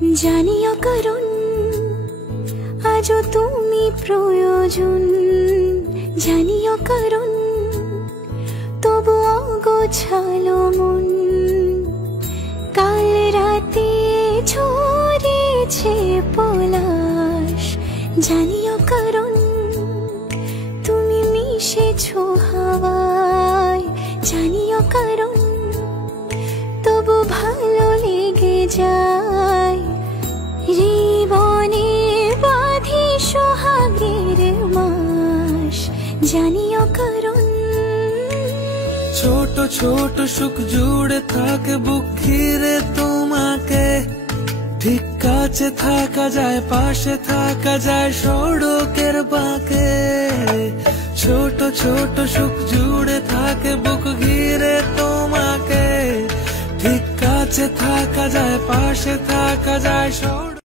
জানিও কারণ আজও তুমি প্রয়োজন, জানিও কারণ তবু অগোছালো মন। কাল রাতে ঝরেছে পলাশ, জানিও কারণ তুমি মিশেছো হাওয়ায়, জানিও কারণ তবু ভালো লেগে যায়। জীবনে বাঁধি সোহাগের মাস, জানিও কারণ ছোট ছোট সুখ জুড়ে থাকে বুক ঘিরে তোমাকে। ঠিক কাছে থাকা যায়, পাশে থাকা যায় সড়কের বাঁকে। ছোট ছোট সুখ জুড়ে থাকে বুক ঘিরে তোমাকে। ঠিক কাছে থাকা যায়, পাশে থাকা যায়